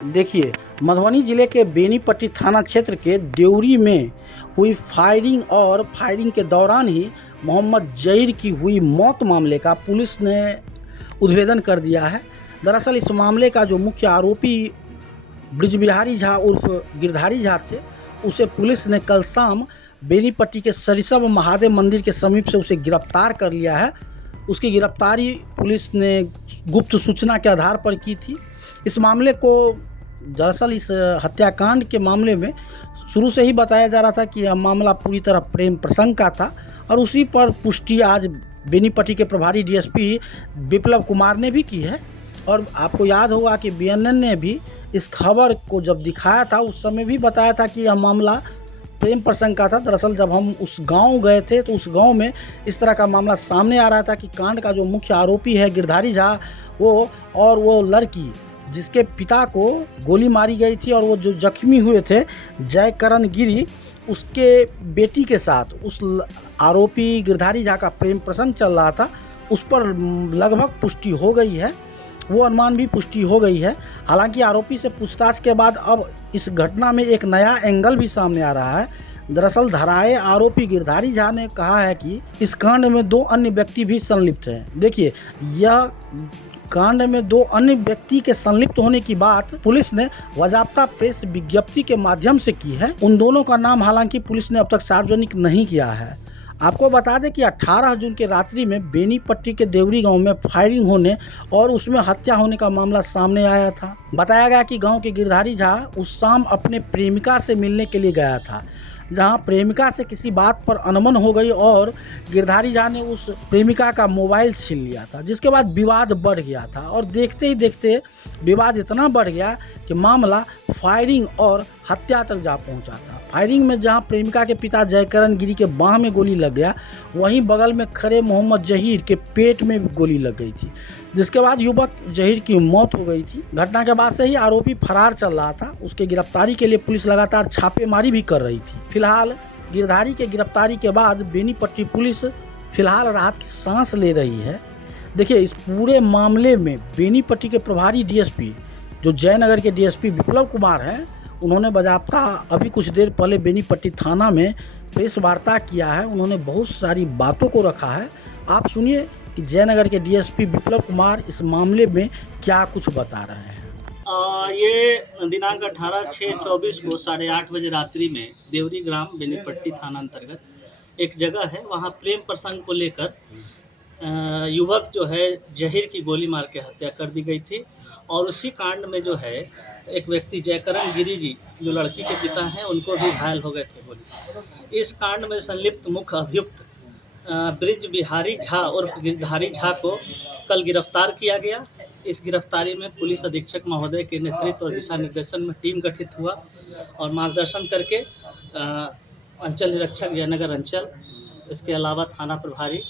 देखिए, मधुबनी जिले के बेनीपट्टी थाना क्षेत्र के देउरी में हुई फायरिंग के दौरान ही मोहम्मद जहीर की हुई मौत मामले का पुलिस ने उद्भेदन कर दिया है। दरअसल इस मामले का जो मुख्य आरोपी ब्रिजबिहारी झा उर्फ गिरधारी झा थे, उसे पुलिस ने कल शाम बेनीपट्टी के सरिसब महादेव मंदिर के समीप से उसे गिरफ्तार कर लिया है। उसकी गिरफ्तारी पुलिस ने गुप्त सूचना के आधार पर की थी। इस मामले को दरअसल इस हत्याकांड के मामले में शुरू से ही बताया जा रहा था कि यह मामला पूरी तरह प्रेम प्रसंग का था और उसी पर पुष्टि आज बेनीपट्टी के प्रभारी डीएसपी विप्लव कुमार ने भी की है। और आपको याद होगा कि बीएनएन ने भी इस खबर को जब दिखाया था उस समय भी बताया था कि यह मामला प्रेम प्रसंग का था। दरअसल जब हम उस गांव गए थे तो उस गांव में इस तरह का मामला सामने आ रहा था कि कांड का जो मुख्य आरोपी है गिरधारी झा वो लड़की जिसके पिता को गोली मारी गई थी और वो जो जख्मी हुए थे जयकरण गिरी, उसके बेटी के साथ उस आरोपी गिरधारी झा का प्रेम प्रसंग चल रहा था। उस पर लगभग पुष्टि हो गई है, वो अनुमान भी पुष्टि हो गई है। हालांकि आरोपी से पूछताछ के बाद अब इस घटना में एक नया एंगल भी सामने आ रहा है। दरअसल धराए आरोपी गिरधारी झा ने कहा है कि इस कांड में 2 अन्य व्यक्ति भी संलिप्त हैं। देखिए, यह कांड में 2 अन्य व्यक्ति के संलिप्त होने की बात पुलिस ने बाकायदा प्रेस विज्ञप्ति के माध्यम से की है। उन दोनों का नाम हालांकि पुलिस ने अब तक सार्वजनिक नहीं किया है। आपको बता दें कि 18 जून के रात्रि में बेनीपट्टी के देवरी गांव में फायरिंग होने और उसमें हत्या होने का मामला सामने आया था। बताया गया कि गांव के गिरधारी झा उस शाम अपने प्रेमिका से मिलने के लिए गया था, जहां प्रेमिका से किसी बात पर अनबन हो गई और गिरधारी झा ने उस प्रेमिका का मोबाइल छीन लिया था, जिसके बाद विवाद बढ़ गया था। और देखते ही देखते विवाद इतना बढ़ गया कि मामला फायरिंग और हत्या तक जा पहुंचा था। फायरिंग में जहां प्रेमिका के पिता जयकरण गिरी के बाह में गोली लग गया, वहीं बगल में खड़े मोहम्मद जहीर के पेट में भी गोली लग गई थी, जिसके बाद युवक जहीर की मौत हो गई थी। घटना के बाद से ही आरोपी फरार चल रहा था। उसके गिरफ्तारी के लिए पुलिस लगातार छापेमारी भी कर रही थी। फिलहाल गिरधारी के गिरफ्तारी के बाद बेनीपट्टी पुलिस फिलहाल राहत की सांस ले रही है। देखिए, इस पूरे मामले में बेनीपट्टी के प्रभारी डीएसपी जो जयनगर के डीएसपी विप्लव कुमार हैं, उन्होंने बाकायदा अभी कुछ देर पहले बेनीपट्टी थाना में प्रेस वार्ता किया है। उन्होंने बहुत सारी बातों को रखा है। आप सुनिए कि जयनगर के डीएसपी विप्लव कुमार इस मामले में क्या कुछ बता रहे हैं। ये दिनांक 18/6/24 को 8:30 बजे रात्रि में देवरी ग्राम बेनीपट्टी थाना अंतर्गत एक जगह है, वहाँ प्रेम प्रसंग को लेकर युवक जो है जहीर की गोली मार के हत्या कर दी गई थी। और उसी कांड में जो है एक व्यक्ति जयकरण गिरी जी जो लड़की के पिता हैं, उनको भी घायल हो गए थे गोली। इस कांड में संलिप्त मुख्य अभियुक्त ब्रिजबिहारी झा उर्फ गिरधारी झा को कल गिरफ्तार किया गया। इस गिरफ्तारी में पुलिस अधीक्षक महोदय के नेतृत्व और दिशा निर्देशन में टीम गठित हुआ और मार्गदर्शन करके अंचल निरीक्षक जयनगर अंचल, इसके अलावा थाना प्रभारी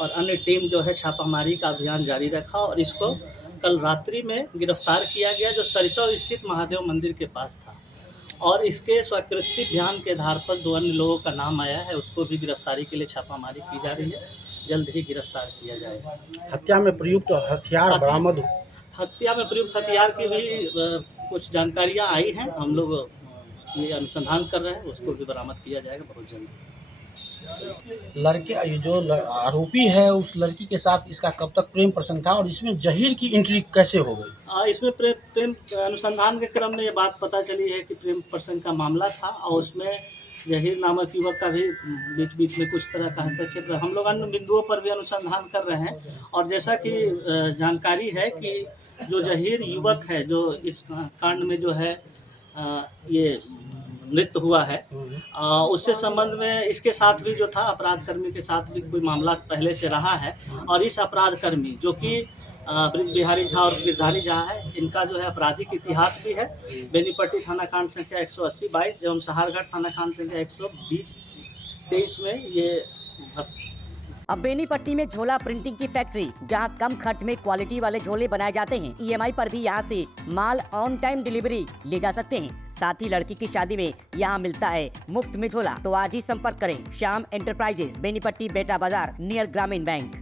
और अन्य टीम जो है छापामारी का अभियान जारी रखा और इसको कल रात्रि में गिरफ्तार किया गया, जो सरिसब स्थित महादेव मंदिर के पास था। और इसके स्वीकृति बयान के आधार पर 2 अन्य लोगों का नाम आया है, उसको भी गिरफ्तारी के लिए छापामारी की जा रही है। जल्द ही गिरफ्तार किया जाएगा। हत्या में प्रयुक्त हथियार बरामद हत्या में प्रयुक्त हथियार की भी कुछ जानकारियाँ आई हैं। हम लोग ये अनुसंधान कर रहे हैं, उसको भी बरामद किया जाएगा बहुत जल्द। लड़के जो आरोपी है उस लड़की के साथ इसका कब तक प्रेम प्रसंग था और इसमें जहीर की एंट्री कैसे हो गई? इसमें प्रेम अनुसंधान के क्रम में ये बात पता चली है कि प्रेम प्रसंग का मामला था और उसमें जहीर नामक युवक का भी बीच बीच में कुछ तरह का हस्तक्षेप। हम लोग अन्य बिंदुओं पर भी अनुसंधान कर रहे हैं और जैसा कि जानकारी है कि जो जहीर युवक है जो इस कांड में जो है ये मृत्यु हुआ है, उससे संबंध में इसके साथ भी जो था अपराध कर्मी के साथ भी कोई मामला पहले से रहा है। और इस अपराध कर्मी जो कि ब्रिजबिहारी झा और गिरधारी झा है, इनका जो है आपराधिक इतिहास भी है। बेनीपट्टी थाना कांड संख्या 180/22 एवं सहारगढ़ थाना कांड संख्या 120/23 में ये। अब बेनीपट्टी में झोला प्रिंटिंग की फैक्ट्री, जहां कम खर्च में क्वालिटी वाले झोले बनाए जाते हैं। ईएमआई पर भी यहां से माल ऑन टाइम डिलीवरी ले जा सकते हैं। साथ ही लड़की की शादी में यहां मिलता है मुफ्त में झोला। तो आज ही संपर्क करें श्याम एंटरप्राइजेज, बेनीपट्टी, बेटा बाजार, नियर ग्रामीण बैंक।